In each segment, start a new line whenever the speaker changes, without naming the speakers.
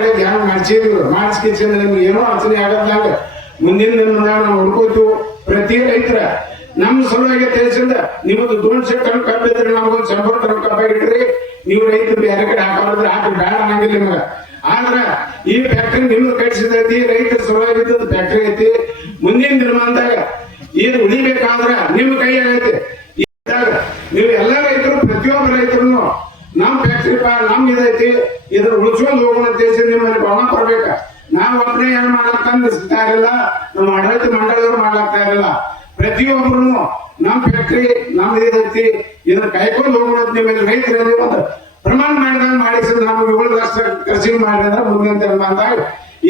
ಕಡೆ ಧ್ಯಾನ ಮಾಡ್ಸಿದ್ರು. ಮಾಡಿಸ್ಕಿಂದ ನಿಮ್ಗೆ ಏನೋ ಅಡಚಣೆ ಆಗದ್ದಾಗ ಮುಂದಿನ ದಿನದಾಗ ನಾವು ಹುಡ್ಕೋತೀವಿ. ಪ್ರತಿ ರೈತರ ನಮ್ಮ ಸಲುವಾಗಿ ತಿಳಿಸಿದ ನಿಮ್ಮದು ಸೆಟ್ ಅನ್ನು ಕಬ್ಬಿದ್ರೆ ನಮಗೊಂದು ಸಂಪರ್ಕ ಕಬ್ಬಾಗಿಡ್ರಿ ನೀವು ರೈತರು ಬೇರೆ ಕಡೆ ಹಾಕೋದ್ರೆ ಹಾಕಿ ಬೇಡ ಅನ್ನಂಗಿಲ್ಲ ನಿಮ್ಗೆ. ಆದ್ರ ಈ ಫ್ಯಾಕ್ಟ್ರಿ ನಿಮ್ಗೆ ಕಟ್ಸಿದೈತಿ ರೈತರ ಸಲುವಾಗಿ ಫ್ಯಾಕ್ಟ್ರಿ ಐತಿ. ಮುಂದಿನ ದಿನಮಾನದಾಗ ಇದು ಉಳಿಬೇಕಾದ್ರ ನಿಮ್ಮ ಕೈಯಾಗೈತಿ ಇದ್ದಾಗ ನೀವು ಎಲ್ಲ ರೈತರು ಪ್ರತಿಯೊಬ್ಬ ರೈತರು ನಮ್ ಫ್ಯಾಕ್ಟ್ರಿ ನಮ್ ಇದೈತಿ ಹೋಗೋಣ ದೇಶ ನಿಮ್ಮಲ್ಲಿ ಭವನ ಕೊಡ್ಬೇಕ. ನಾವ್ ಒಬ್ಬನೇ ಏನ್ ಮಾಡಕ್ತಾ ಇರಲ್ಲ. ನಮ್ಮ ಆಡಳಿತ ಮಂಡಳಿಯವರು ಮಾಡ್ಲಾಗ್ತಾ ಇರಲ್ಲ. ಪ್ರತಿಯೊಬ್ಬರು ನಮ್ ಫ್ಯಾಕ್ಟ್ರಿ ನಮ್ ಇದೈತಿ, ಇದನ್ನ ಕೈಕೊಂಡು ಹೋಗೋಣ ನಿಮ್ಮಲ್ಲಿ ರೈತರಲ್ಲಿ ಒಂದು ಪ್ರಮಾಣ ಮಾಡಿದಾಗ ಮಾಡಿಸಿದ್ರೆ ನಾವು ಏಳು ಲಕ್ಷ ಕೃಷಿ ಮಾಡಿದ್ರೆ ಮುಂದಿನ ದಿನಮಾನದಾಗ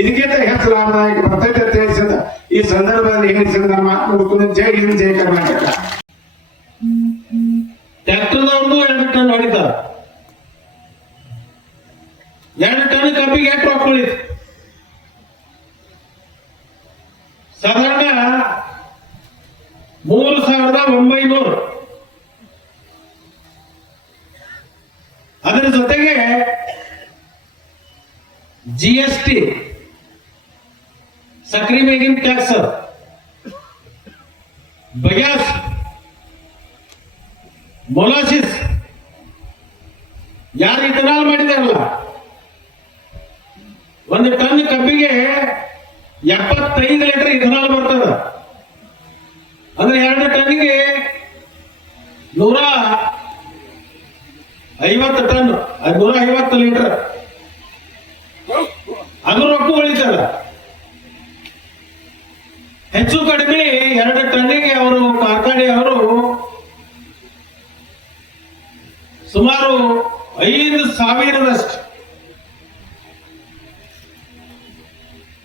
ಇದಕ್ಕಿಂತ ಹೆಚ್ಚು ಲಾಭದಾಯಕ ಬರ್ತೈತೆ ಅಂತ ಹೇಳಿಸಿದ. ಈ ಸಂದರ್ಭದಲ್ಲಿ ಹೇಳಿಸಿದ ನಮ್ಮ ಮಾತು ಜೈ ಹಿಂದ್, ಜೈ ಕರ್ನಾಟಕ.
ಟ್ರ್ಯಾಕ್ಟರ್ದವ್ರದ್ದು ಎರಡು ಟನ್ ಹೊಡಿತಾರ ಎರಡು ಟನ್ ಕಬ್ಬಿಗೆ ಎಷ್ಟು ರೊಕ್ಕ ಉಳಿತು ಸಾಧಾರಣ ಮೂರು ಸಾವಿರದ ಒಂಬೈನೂರು. ಅದರ ಜೊತೆಗೆ ಜಿ ಎಸ್ ಟಿ ಸಕ್ರಿ ಮೇಗಿನ ಟ್ಯಾಕ್ಸ್. ಬಗ್ಯಾಸ್ ಮೊಲಾಸಿಸ್, ಯಾರು ಇತನಾಲ್ ಮಾಡಿದಾರಲ್ಲ ಒಂದು ಟನ್ ಕಬ್ಬಿಗೆ ಎಪ್ಪತ್ತೈದು ಲೀಟರ್ ಇಥನಾಲ್ ಬರ್ತದ. ಅಂದ್ರೆ ಎರಡು ಟನ್ಗೆ ನೂರ ಐವತ್ತು ಟನ್ ನೂರ ಐವತ್ತು ಲೀಟರ್ ಅದು ರೊಕ್ಕ ಉಳಿತದ ಹೆಚ್ಚು ಕಡಿಮೆ ಎರಡು ಟನ್ನಿಗೆ ಅವರು ಕಾರ್ಖಾನೆಯವರು ಸುಮಾರು ಐದು ಸಾವಿರದಷ್ಟು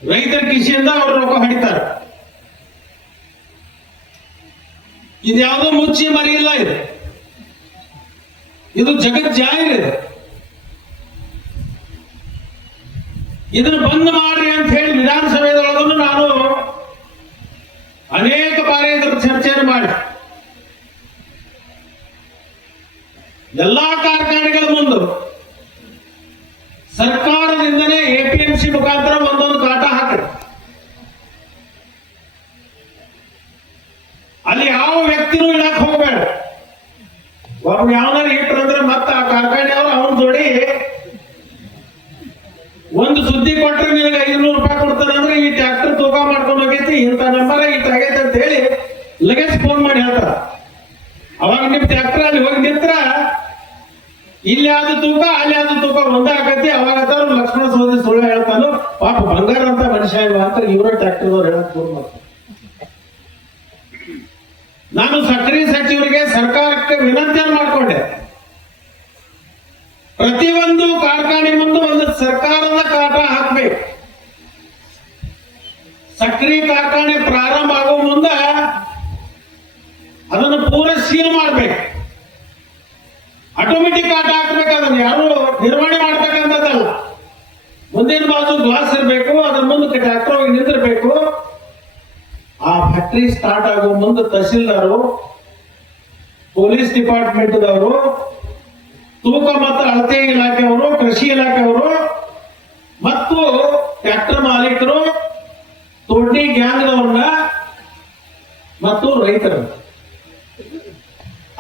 ರೈತರ ಕೃಷಿಯಿಂದ ಅವರು ರೊಕ್ಕ ಇದು ಇದ್ಯಾವುದೋ ಮುಚ್ಚಿ ಮರಿ ಇಲ್ಲ ಇದು. ಇದು ಜಗತ್ ಜಾಹಿರ್ ಇದು. ಇದನ್ನು ಬಂದ್ ಮಾಡ್ರಿ ಅಂತ ಹೇಳಿ ವಿಧಾನಸಭೆದೊಳಗೂ ನಾನು ಅನೇಕ ಬಾರಿ ಇದರ ಚರ್ಚೆಯನ್ನು ಮಾಡಿ ಎಲ್ಲಾ ಕಾರ್ಖಾನೆಗಳ ಮುಂದೆ ಸರ್ಕಾರದಿಂದನೇ ಎಪಿಎಂಸಿ ಮುಖಾಂತರ ಅಲ್ಲಿ ಯಾವ ವ್ಯಕ್ತಿನೂ ಇಡಕ್ ಹೋಗ್ಬೇಡ. ಒಬ್ಬ ಯಾವನಾರು ಇಟ್ರು ಅಂದ್ರೆ ಮತ್ತೆ ಆ ಕಾರ್ಖಾನೆಯವರು ಅವ್ರ ಜೋಡಿ ಒಂದು ಸುದ್ದಿ ಕೊಟ್ಟರೆ ನಿನಗೆ ಐನೂರು ರೂಪಾಯಿ ಕೊಡ್ತಾರೆ ಅಂದ್ರೆ ಈ ಟ್ರ್ಯಾಕ್ಟರ್ ತೂಕ ಮಾಡ್ಕೊಂಡು ಹೋಗೈತಿ, ಇಂಥ ನಂಬರ್ ಇಟ್ ಆಗೈತೆ ಅಂತ ಹೇಳಿ ಲಗೇಜ್ ಫೋನ್ ಮಾಡಿ ಹೇಳ್ತಾರ. ಅವಾಗ ನಿಮ್ ಟ್ರ್ಯಾಕ್ಟರ್ ಅಲ್ಲಿ ಹೋಗಿ ನಿಂತ್ರ ಇಲ್ಲಿ ಆದ ತೂಕ, ಅಲ್ಲಿ ಆದ ತೂಕ ಒಂದೇ ಆಗತ್ತೆ ಅವಾಗ ಲಕ್ಷ್ಮಣ ಸೋದಿ ಸುಳ್ಳು ಹೇಳ್ತಾನು. ಪಾಪ ಬಂಗಾರ ಅಂತ ಮನುಷ್ಯ ಇವ ಅಂತ ಇವರ ಟ್ರ್ಯಾಕ್ಟರ್ ಹೇಳಕ್ ಫೋನ್ ಮಾಡ್ತಾರೆ. ನಾನು ಸಕ್ರಿಯ ಸಚಿವರಿಗೆ ಸರ್ಕಾರಕ್ಕೆ ವಿನಂತಿಯನ್ನು ಮಾಡಿಕೊಂಡೆ. ಪ್ರತಿಯೊಂದು ಕಾರ್ಖಾನೆ ಮುಂದೆ ಒಂದು ಸರ್ಕಾರದ ಫ್ಯಾಕ್ಟ್ರಿ ಸ್ಟಾರ್ಟ್ ಆಗೋ ಮುಂದೆ ತಹಸೀಲ್ದಾರು ಪೊಲೀಸ್ ಡಿಪಾರ್ಟ್ಮೆಂಟ್ದವರು, ತೂಕ ಮತ್ತು ಅಳತೆ ಇಲಾಖೆಯವರು, ಕೃಷಿ ಇಲಾಖೆಯವರು, ಮತ್ತು ಟ್ರ್ಯಾಕ್ಟರ್ ಮಾಲೀಕರು ತೋಟಿ ಗ್ಯಾಂಗ್ನವ್ರನ್ನ ಮತ್ತು ರೈತರು.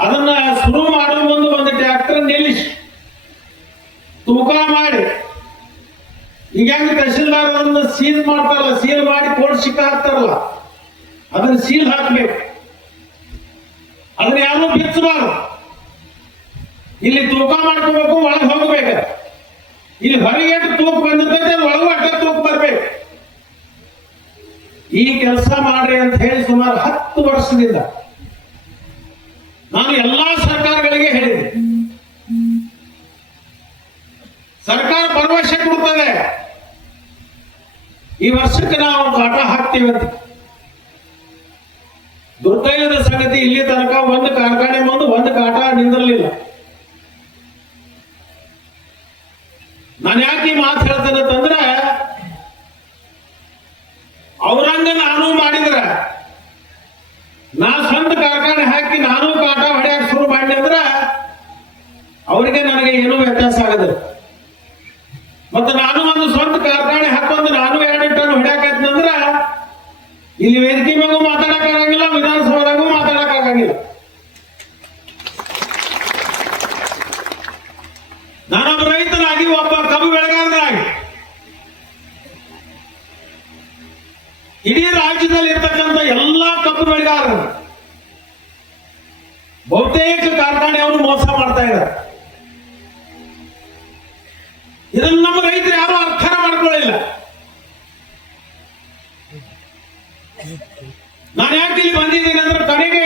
ಅದನ್ನ ಶುರು ಮಾಡೋ ಮುಂದೆ ಒಂದು ಟ್ರ್ಯಾಕ್ಟರ್ ನಿಲ್ಲಿಸಿ ತೂಕ ಮಾಡಿ. ಈಗ ಹೆಂಗ್ ತಹಸೀಲ್ದಾರ್ ಅದನ್ನ ಸೀಲ್ ಮಾಡ್ತಾರಲ್ಲ, ಸೀಲ್ ಮಾಡಿ ಕೋರ್ಟ್ ಸಿಕ್ಕ ಹಾಕ್ತಾರಲ್ಲ. ಅದನ್ನ ಸೀಲ್ ಹಾಕಬೇಕು. ಅದನ್ನ ಯಾರು ಬಿಚ್ಚಬಾರ್ದು. ಇಲ್ಲಿ ತೂಕ ಮಾಡ್ಕೋಬೇಕು, ಒಳಗೆ ಹೋಗ್ಬೇಕು. ಇಲ್ಲಿ ಹೊರಗೆ ತೂಕ ಬಂದಿರ್ತೈತೆ ಒಳಗೂ ಅಡ್ಡ ತೂಕ ಬರ್ಬೇಕು. ಈ ಕೆಲಸ ಮಾಡ್ರಿ ಅಂತ ಹೇಳಿ ಸುಮಾರು ಹತ್ತು ವರ್ಷದಿಂದ ನಾನು ಎಲ್ಲಾ ಸರ್ಕಾರಗಳಿಗೆ ಹೇಳಿದೆ. ಸರ್ಕಾರ ಭರವಸೆ ಕೊಡ್ತದೆ. ಈ ವರ್ಷಕ್ಕೆ ನಾವು ಕಾಟ ಹಾಕ್ತೀವಿ ಅಂತ. ದುರ್ದೈವದ ಇಲ್ಲಿ ತನಕ ಒಂದು ಕಾರ್ಖಾನೆ ಬಂದು ಒಂದು ಕಾಟ ನಿಂದಿರಲಿಲ್ಲ. ನಾನು ಯಾಕೆ ಈ ಮಾತು ಹೇಳ್ತೇನೆ ಅಂತಂದ್ರೆ ಅವ್ರಂಗ ನಾನು ಮಾಡಿದ್ರ, ನಾ ಸ್ವಂತ ಕಾರ್ಖಾನೆ ಹಾಕಿ ನಾನು ಕಾಟ ಹೊಡೆಯಕ್ಕೆ ಶುರು ಮಾಡಿದ್ರೆ ಅವರಿಗೆ ನನಗೆ ಏನೂ ವ್ಯತ್ಯಾಸ ಆಗದೆ ರೈತನಾಗಿ ಒಬ್ಬ ಕಬ್ಬು ಬೆಳೆಗಾರನಾಗಿ. ಇಡೀ ರಾಜ್ಯದಲ್ಲಿ ಇರ್ತಕ್ಕಂಥ ಎಲ್ಲಾ ಕಬ್ಬು ಬೆಳೆಗಾರರು ಬಹುತೇಕ ಕಾರ್ಖಾನೆಯವರು ಮೋಸ ಮಾಡ್ತಾ ಇದ್ದಾರೆ. ಇದನ್ನು ನಮ್ಮ ರೈತರು ಯಾರು ಅರ್ಥ ಮಾಡ್ಕೊಳ್ಳಿಲ್ಲ. ನಾನು ಯಾಕೆ ಇಲ್ಲಿ ಬಂದಿದ್ದೀನಿ ಅಂದ್ರೆ ಕಡೆಗೆ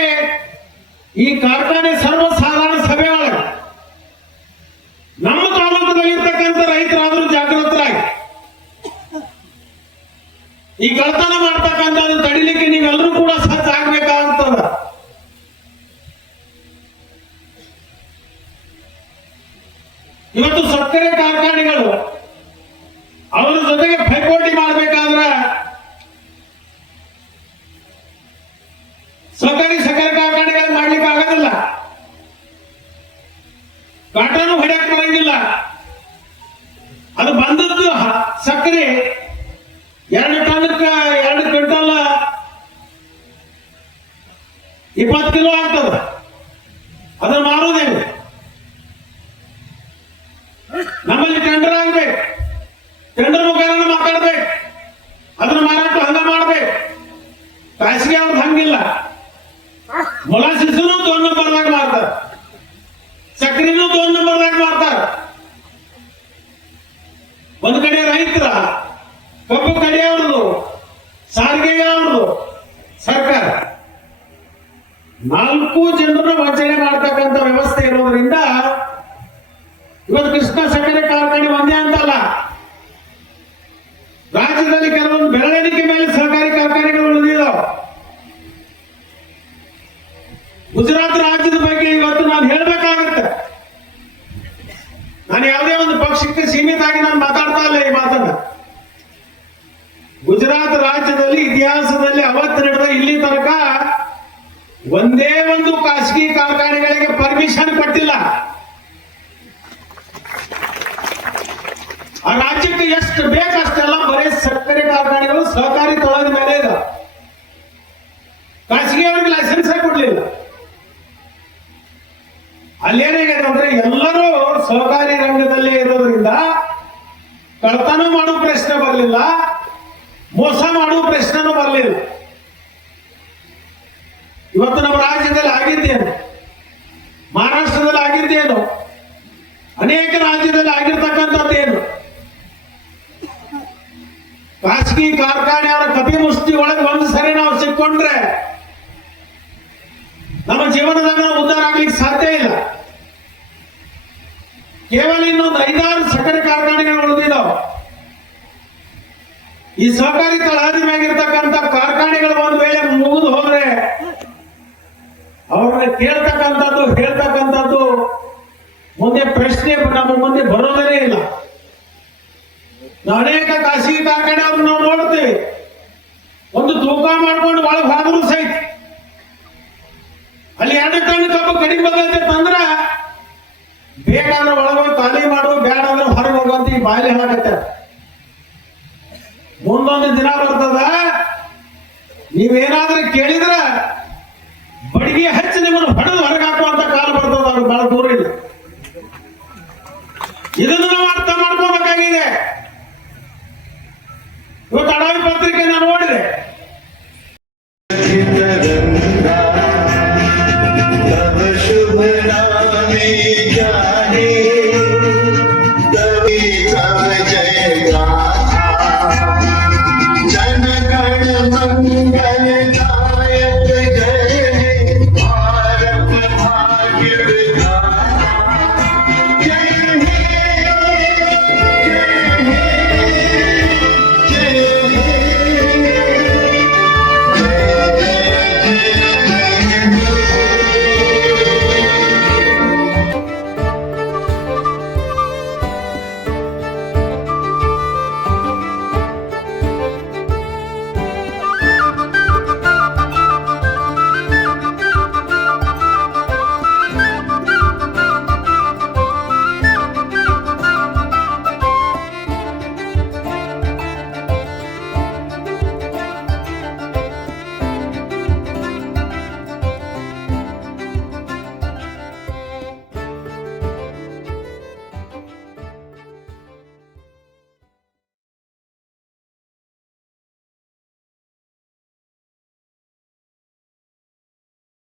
ಈ ಕಾರ್ಖಾನೆ ಸರ್ವಸಾಧಾರಣ ಸಕ್ಕರೆ ಕಾರ್ಖಾನೆಗಳು. ಅವರ ಜೊತೆಗೆ ಪೈಪೋಟಿ ಮಾಡಬೇಕಾದ್ರ ಸರ್ಕಾರಿ ಸಕ್ಕರೆ ಕಾರ್ಖಾನೆಗಳು ಮಾಡ್ಲಿಕ್ಕೆ ಆಗೋದಿಲ್ಲ. ಕಾಟನು ಹೊಡೆಯಕ್ ಬರಂಗಿಲ್ಲ. ಅದು ಬಂದದ್ದು ಸಕ್ಕರೆ. ಎರಡು ಟನ್ ಎರಡು ಕ್ವಿಂಟಲ್ ಇಪ್ಪತ್ತು ಅವ್ರದು ಸರ್ಕಾರ. ನಾಲ್ಕು ಜನರು ವಂಚನೆ ಮಾಡ್ತಕ್ಕಂಥ ವ್ಯವಸ್ಥೆ ಇರೋದ್ರಿಂದ ಇವತ್ತು ಕೃಷ್ಣ ಸಕ್ಕರೆ ಕಾರ್ಖಾನೆ ಒಂದೇ ಅಂತಲ್ಲ. ರಾಜ್ಯದಲ್ಲಿ ಕೆಲವೊಂದು ಬೆಳವಣಿಗೆ ಮೇಲೆ ಸಹಕಾರಿ ಕಾರ್ಖಾನೆಗಳು ಉಳಿದಿದ್ದಾವೆ ಗುಜರಾತ್ ರಾಜ್ಯದ ಬಗ್ಗೆ ಇವತ್ತು ನಾನು ಹೇಳ್ಬೇಕಾಗತ್ತೆ. ನಾನು ಯಾವುದೇ ಒಂದು ಪಕ್ಷಕ್ಕೆ ಸೀಮಿತ ಆಗಿ ನಾನು ಮಾತಾಡ್ತಾ ಇಲ್ಲ ಈ ಮಾತನ್ನ. ಗುಜರಾತ್ ರಾಜ್ಯದಲ್ಲಿ ಇತಿಹಾಸದಲ್ಲಿ ಅವತ್ತು ನಡೆದ ಇಲ್ಲಿ ತನಕ ಒಂದೇ ಒಂದು ಖಾಸಗಿ ಕಾರ್ಖಾನೆಗಳಿಗೆ ಪರ್ಮಿಷನ್ ಕೊಟ್ಟಿಲ್ಲ. ಆ ರಾಜ್ಯಕ್ಕೆ ಎಷ್ಟು ಬೇಕಷ್ಟೆಲ್ಲ ಬರೀ ಸಕ್ಕರೆ ಕಾರ್ಖಾನೆಗಳು ಸಹಕಾರಿ ತೊಳೆದ ಮೇಲೆ ಇದೆ ಖಾಸಗಿ ಅವ್ರಿಗೆ ಲೈಸೆನ್ಸ್ ಕೊಡ್ಲಿಲ್ಲ. ಅಲ್ಲೇನಾಗಿದೆ ಅಂದ್ರೆ ಎಲ್ಲರೂ ಸಹಕಾರಿ ರಂಗದಲ್ಲಿ ಇರೋದ್ರಿಂದ ಕಳ್ತನ ಮಾಡೋ ಪ್ರಶ್ನೆ ಬರಲಿಲ್ಲ. ಮೋಸ ಇವತ್ತು ನಮ್ಮ ರಾಜ್ಯದಲ್ಲಿ ಆಗಿದ್ದೇನು? ಮಹಾರಾಷ್ಟ್ರದಲ್ಲಿ ಆಗಿದ್ದೇನು? ಅನೇಕ ರಾಜ್ಯದಲ್ಲಿ ಆಗಿರ್ತಕ್ಕಂಥದ್ದೇನು ಖಾಸಗಿ ಕಾರ್ಖಾನೆಯವರ ಕಪಿ ಮುಷ್ಟಿ ಒಳಗೆ ಒಂದು ಸರಿ ನಾವು ಸಿಕ್ಕೊಂಡ್ರೆ ನಮ್ಮ ಜೀವನದಾಗ ನಾವು ಉದ್ಧಾರ ಆಗ್ಲಿಕ್ಕೆ ಸಾಧ್ಯ ಇಲ್ಲ ಕೇವಲ ಇನ್ನೊಂದು ಐದಾರು ಸಕ್ಕರೆ ಕಾರ್ಖಾನೆಗಳು ಉಳಿದಿದ್ದಾವೆ ಈ ಸಹಕಾರಿ ತಳಹದಿ ಮ್ಯಾಗಿರ್ತಕ್ಕಂಥ ಕಾರ್ಖಾನೆಗಳು ಒಂದು ವೇಳೆ ಮುಗಿದು ಹೋದ್ರೆ ಅವ್ರನ್ನ ಕೇಳ್ತಕ್ಕಂಥದ್ದು, ಹೇಳ್ತಕ್ಕಂಥದ್ದು ಮುಂದೆ ಪ್ರಶ್ನೆ ನಮ್ಮ ಮುಂದೆ ಬರೋದೇ ಇಲ್ಲ. ಅನೇಕ ಖಾಸಗಿ ಕಾರ್ಖಾನೆ ಅವ್ರನ್ನ ನಾವು ನೋಡ್ತೀವಿ. ಒಂದು ತೂಕ ಮಾಡ್ಕೊಂಡು ಒಳಗೆ ಹೋದ್ರು ಸಹಿತ. ಅಲ್ಲಿ ಎರಡು ಟನ್ ಕಬ್ಬು ಕಡಿಮೆ ಬಂದೈತೆ ತಂದ್ರ ಬೇಕಾದ್ರೆ ಒಳಗೋಗಿ ಖಾಲಿ ಮಾಡೋ ಬೇಡ ಅಂದ್ರೆ ಹೊರಗೆ ಹೋಗುವಂತ ಈ ಬಾಯಲ್ಲಿ ಹೇಳಕತ್ತ ಮುಂದೊಂದು ದಿನ ಬರ್ತದ. ನೀವೇನಾದ್ರೂ ಕೇಳಿದ್ರ ಬಡಿಗೆ ಹಚ್ಚಿ ನಿಮ್ಮನ್ನು ಹೊಡೆದು ಹೊರಗೆ